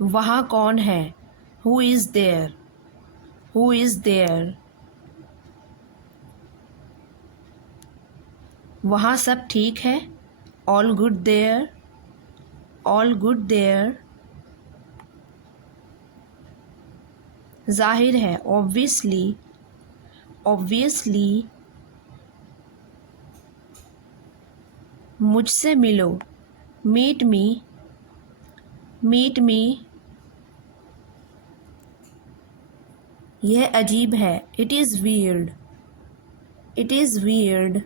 वहाँ कौन है? Who is there? Who is there? वहाँ सब ठीक है? All good there? All good there? जाहिर है obviously, obviously। मुझसे मिलो meet me, meet me। यह अजीब है it is weird, it is weird।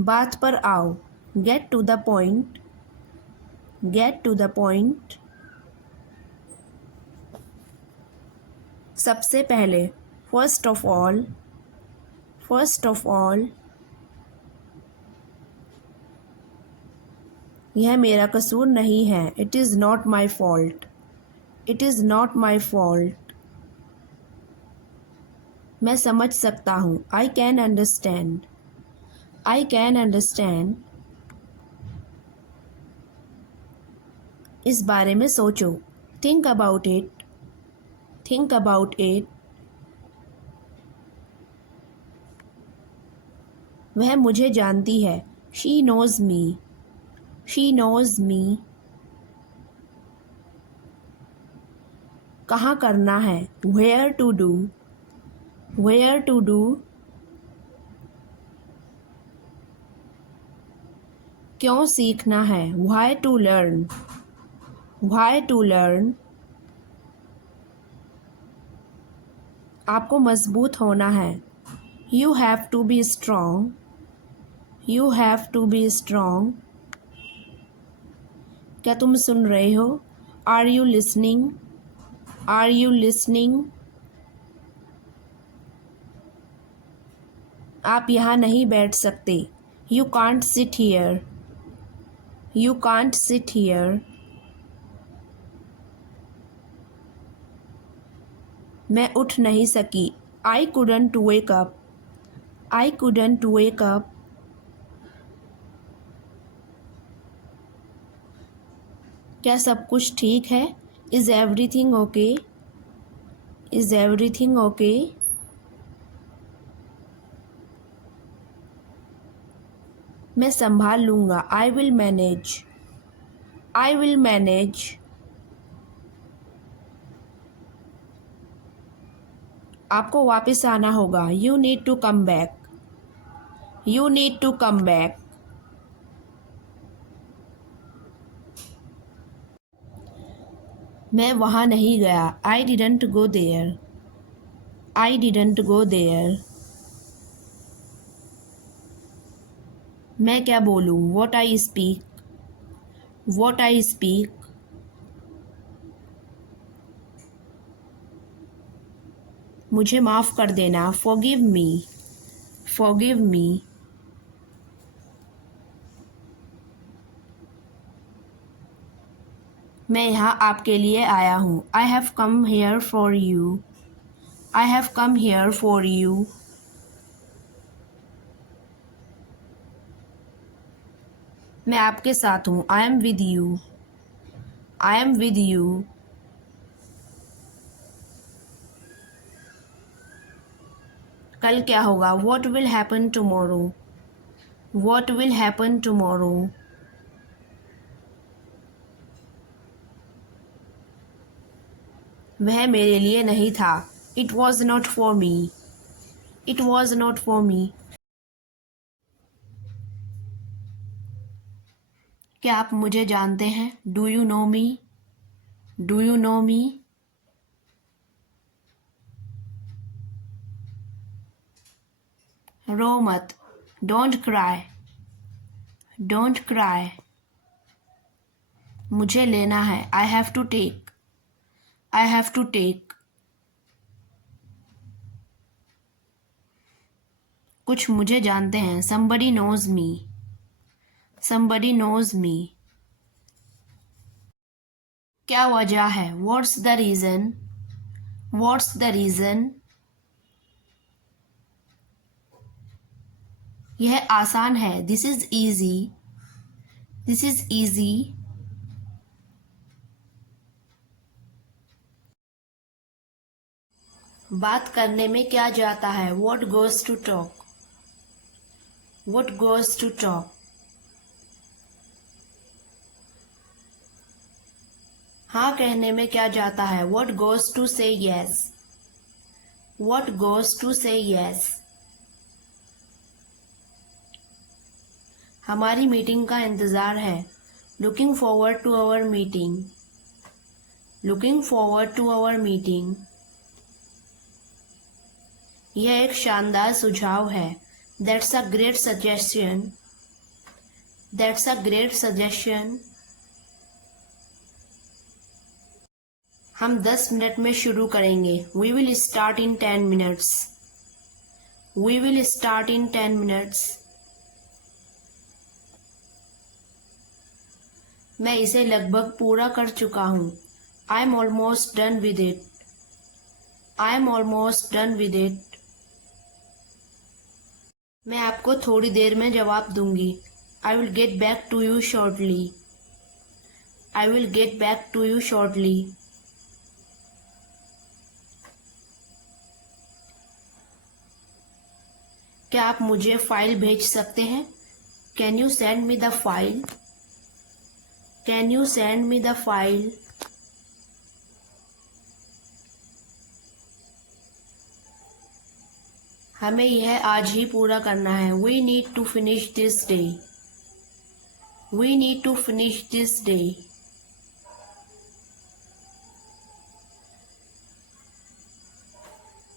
बात पर आओ get to the point, get to the point। सबसे पहले first of all, first of all। यह मेरा कसूर नहीं है it is not my fault, it is not my fault। मैं समझ सकता हूँ I can understand, I can understand। इस बारे में सोचो think about it, think about it। वह मुझे जानती है she knows me, she knows me। कहाँ करना है where to do, where to do। क्यों सीखना है why to learn, why to learn। आपको मजबूत होना है you have to be strong, you have to be strong। क्या तुम सुन रहे हो are you listening, are you listening। आप यहाँ नहीं बैठ सकते you can't sit here, you can't sit here। मैं उठ नहीं सकी I couldn't wake up, I couldn't wake up। क्या सब कुछ ठीक है is everything okay, is everything okay। मैं संभाल लूँगा I will manage, I will manage। आपको वापस आना होगा you need to come back, you need to come back। मैं वहाँ नहीं गया I didn't go there, I didn't go there। मैं क्या बोलूँ what I speak, what I speak। मुझे माफ़ कर देना forgive me, forgive me। मैं यहाँ आपके लिए आया हूँ I have come here for you, I have come here for you। मैं आपके साथ हूँ I am with you, I am with you। कल क्या होगा what will happen tomorrow, what will happen tomorrow। वह मेरे लिए नहीं था it was not for me, it was not for me। क्या आप मुझे जानते हैं do you know me, do you know me। रो मत don't cry, don't cry। मुझे लेना है I have to take, I have to take। कुछ मुझे जानते हैं somebody knows me, somebody knows me। क्या वजह है what's the reason, what's the reason। यह आसान है this is easy, this is easy। बात करने में क्या जाता है? What goes to talk? What goes to talk? हाँ कहने में क्या जाता है? What goes to say yes? What goes to say yes? हमारी मीटिंग का इंतज़ार है। Looking forward to our meeting. Looking forward to our meeting. यह एक शानदार सुझाव है। That's a great suggestion. That's a great suggestion. हम 10 मिनट में शुरू करेंगे। We will start in 10 minutes. We will start in 10 minutes. मैं इसे लगभग पूरा कर चुका हूँ। I'm almost done with it. I'm almost done with it. मैं आपको थोड़ी देर में जवाब दूंगी। I will get back to you shortly. I will get back to you shortly. क्या आप मुझे फाइल भेज सकते हैं? Can you send me the file? Can you send me the file? हमें यह आज ही पूरा करना है। We need to finish this day. We need to finish this day.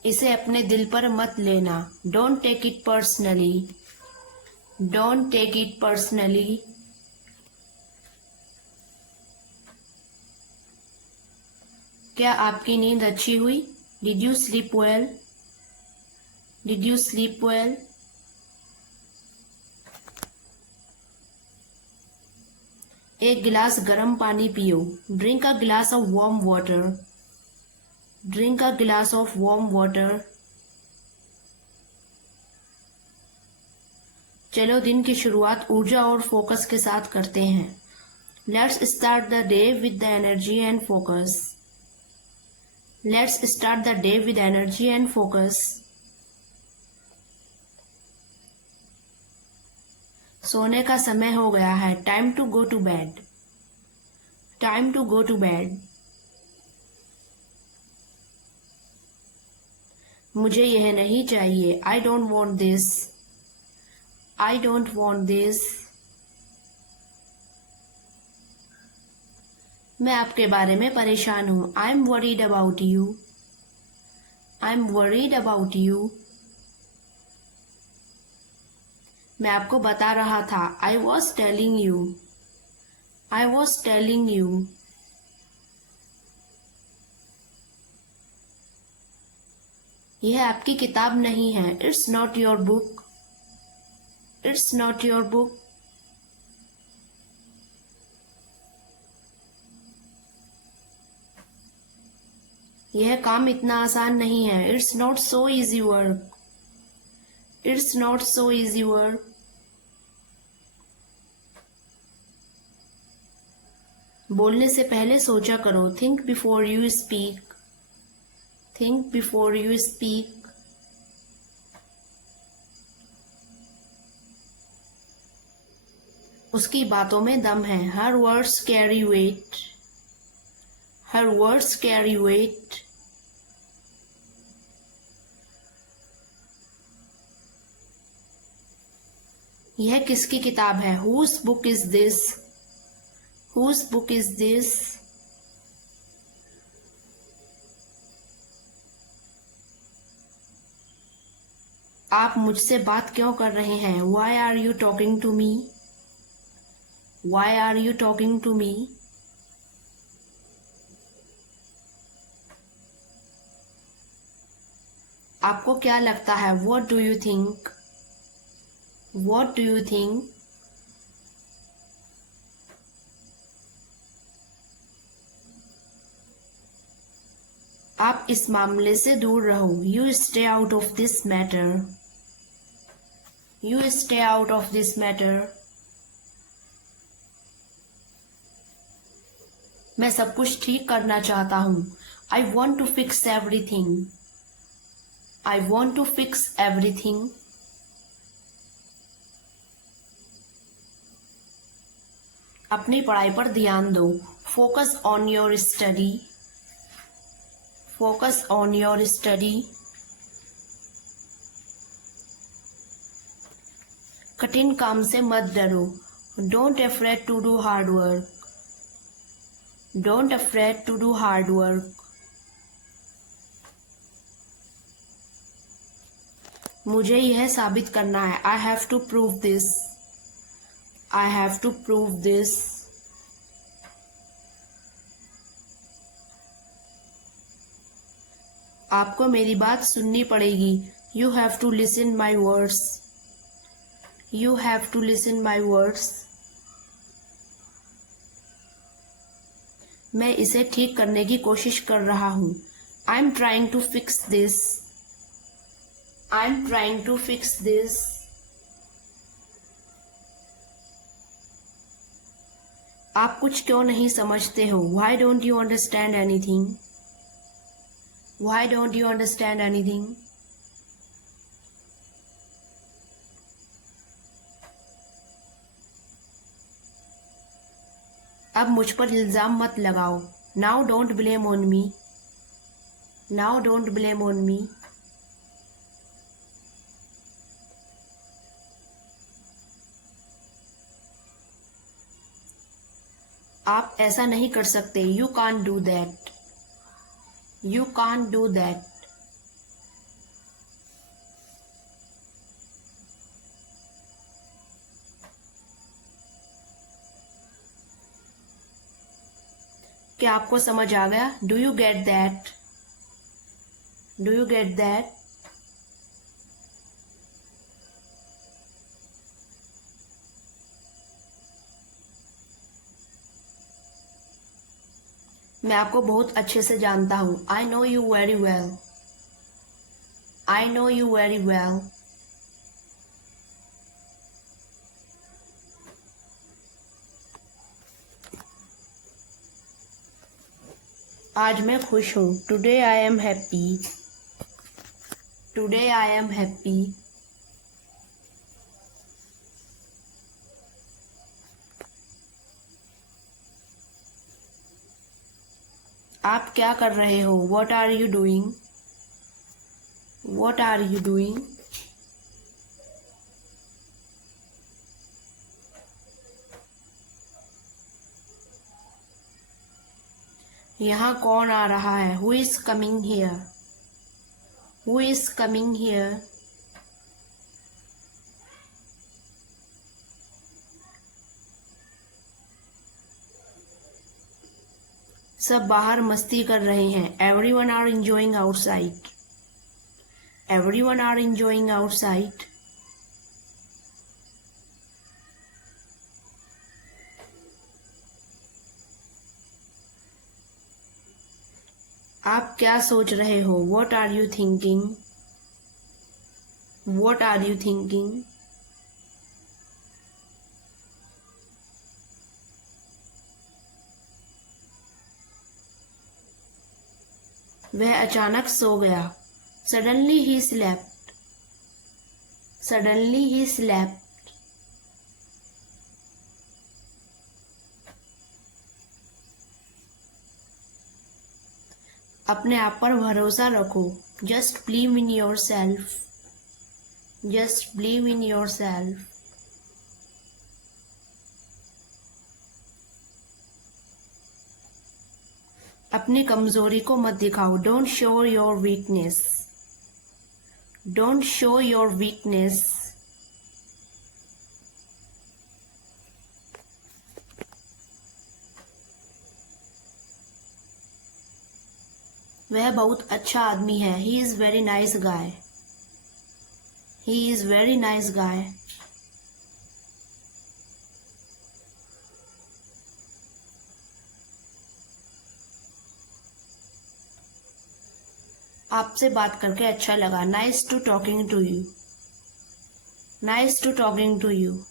इसे अपने दिल पर मत लेना। Don't take it personally. Don't take it personally. क्या आपकी नींद अच्छी हुई? Did you sleep well? Did you sleep well? एक गिलास गर्म पानी पियो। Drink a glass of warm water. Drink a glass of warm water. चलो दिन की शुरुआत ऊर्जा और फोकस के साथ करते हैं। Let's start the day with the energy and focus. Let's start the day with energy and focus. सोने का समय हो गया है। Time to go to bed. Time to go to bed. मुझे यह नहीं चाहिए। I don't want this. I don't want this. मैं आपके बारे में परेशान हूँ। I'm worried about you. I'm worried about you. मैं आपको बता रहा था। I was telling you. I was telling you. यह आपकी किताब नहीं है। It's not your book. It's not your book. यह काम इतना आसान नहीं है। It's not so easy work. It's not so easy work. बोलने से पहले सोचा करो। Think before you speak. Think before you speak. उसकी बातों में दम है। Her words carry weight. Her words carry weight. यह किसकी किताब है? Whose book is this? Whose book is this? आप मुझसे बात क्यों कर रहे हैं? Why are you talking to me? Why are you talking to me? आपको क्या लगता है? What do you think? What do you think? आप इस मामले से दूर रहो। You stay out of this matter. You stay out of this matter. मैं सब कुछ ठीक करना चाहता हूँ। I want to fix everything. I want to fix everything. अपनी पढ़ाई पर ध्यान दो. Focus on your study. Focus on your study. कठिन काम से मत डरो. Don't afraid to do hard work. Don't afraid to do hard work. मुझे यह साबित करना है. I have to prove this. I have to prove this. आपको मेरी बात सुननी पड़ेगी. You have to listen my words. You have to listen my words. मैं इसे ठीक करने की कोशिश कर रहा हूँ. I'm trying to fix this. I'm trying to fix this. आप कुछ क्यों नहीं समझते हो? Why don't you understand anything? Why don't you understand anything? अब मुझ पर इल्जाम मत लगाओ. Now don't blame on me. Now don't blame on me. आप ऐसा नहीं कर सकते. You can't do that. You can't do that. क्या आपको समझ आ गया? Do you get that? Do you get that? मैं आपको बहुत अच्छे से जानता हूँ. I know you very well. I know you very well. आज मैं खुश हूँ. Today I am happy. Today I am happy. आप क्या कर रहे हो? What are you doing? What are you doing? यहाँ कौन आ रहा है? Who is coming here? Who is coming here? सब बाहर मस्ती कर रहे हैं. Everyone are enjoying outside. Everyone are enjoying outside. आप क्या सोच रहे हो? What are you thinking? What are you thinking? वह अचानक सो गया. Suddenly he slept. Suddenly he slept. अपने आप पर भरोसा रखो. Just believe in yourself. Just believe in yourself. अपनी कमजोरी को मत दिखाओ. Don't show your weakness. Don't show your weakness. वह बहुत अच्छा आदमी है. He is very nice guy. He is very nice guy. आपसे बात करके अच्छा लगा. Nice to talking to you. Nice to talking to you.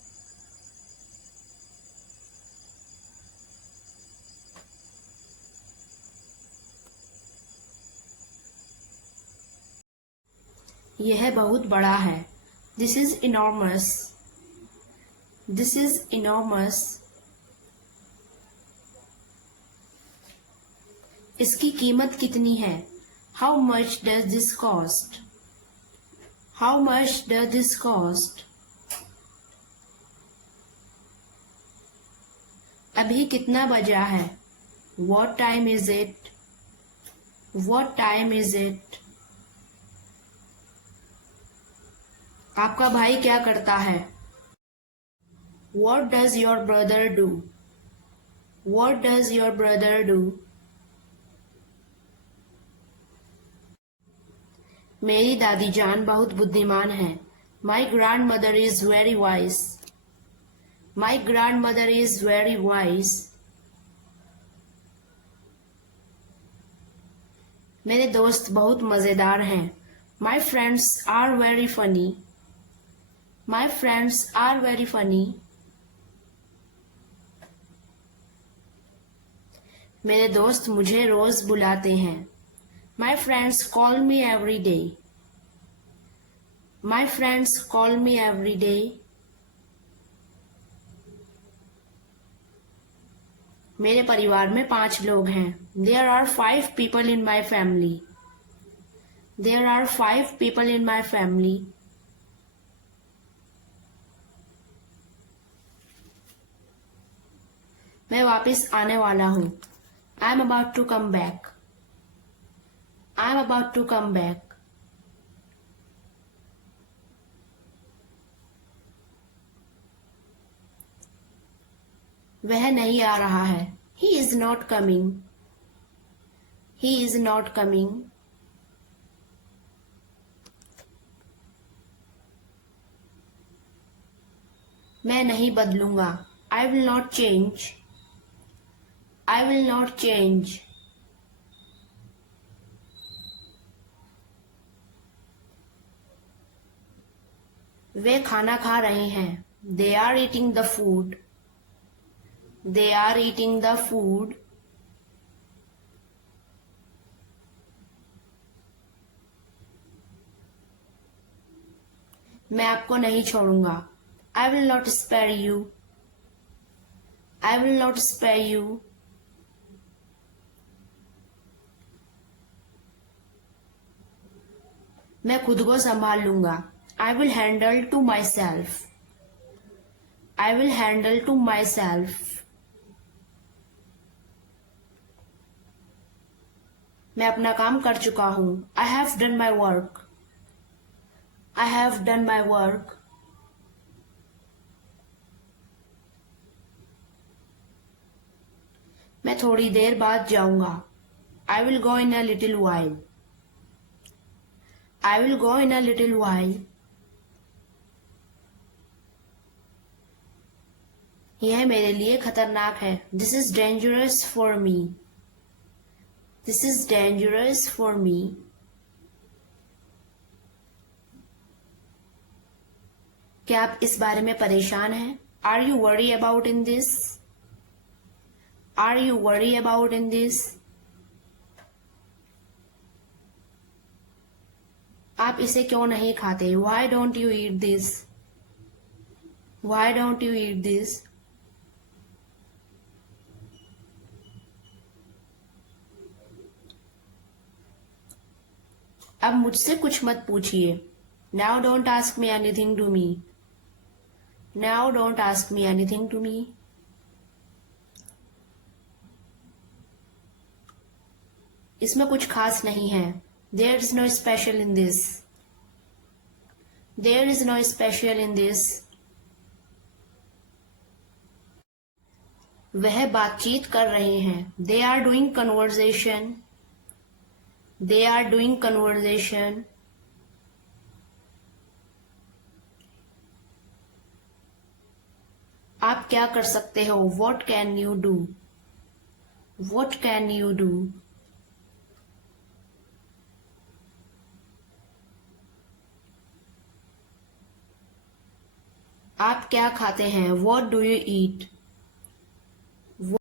यह बहुत बड़ा है. This is enormous. This is enormous. इसकी कीमत कितनी है? How much does this cost? How much does this cost? अभी कितना बजा है? What time is it? What time is it? आपका भाई क्या करता है? What does your brother do? What does your brother do? मेरी दादी जान बहुत बुद्धिमान है. My grandmother is very wise. My grandmother is very wise. मेरे दोस्त बहुत मज़ेदार हैं. My friends are very funny. My friends are very funny. मेरे दोस्त मुझे रोज बुलाते हैं. My friends call me every day. My friends call me every day. मेरे परिवार में 5 लोग हैं. There are 5 people in my family. There are 5 people in my family. मैं वापस आने वाला हूँ. I am about to come back. I am about to come back. वह नहीं आ रहा है. He is not coming. He is not coming. मैं नहीं बदलूंगा. I will not change. I will not change. वे खाना खा रहे हैं. They are eating the food. They are eating the food. मैं आपको नहीं छोड़ूंगा. I will not spare you. I will not spare you. मैं खुद को संभाल लूंगा. I will handle to myself. I will handle to myself. मैं अपना काम कर चुका हूँ. I have done my work. I have done my work. मैं थोड़ी देर बाद जाऊंगा. I will go in a little while. I will go in a little while. यह मेरे लिए खतरनाक है. This is dangerous for me. This is dangerous for me. क्या आप इस बारे में परेशान हैं? Are you worried about in this? Are you worried about in this? आप इसे क्यों नहीं खाते? Why don't you eat this? Why don't you eat this? अब मुझसे कुछ मत पूछिए. Now don't ask me anything to me. Now don't ask me anything to me. इसमें कुछ खास नहीं है. There is no special in this. There is no special in this. वह बातचीत कर रहे हैं. They are doing conversation. They are doing conversation. आप क्या कर सकते हो? What can you do? What can you do? आप क्या खाते हैं? What do you eat?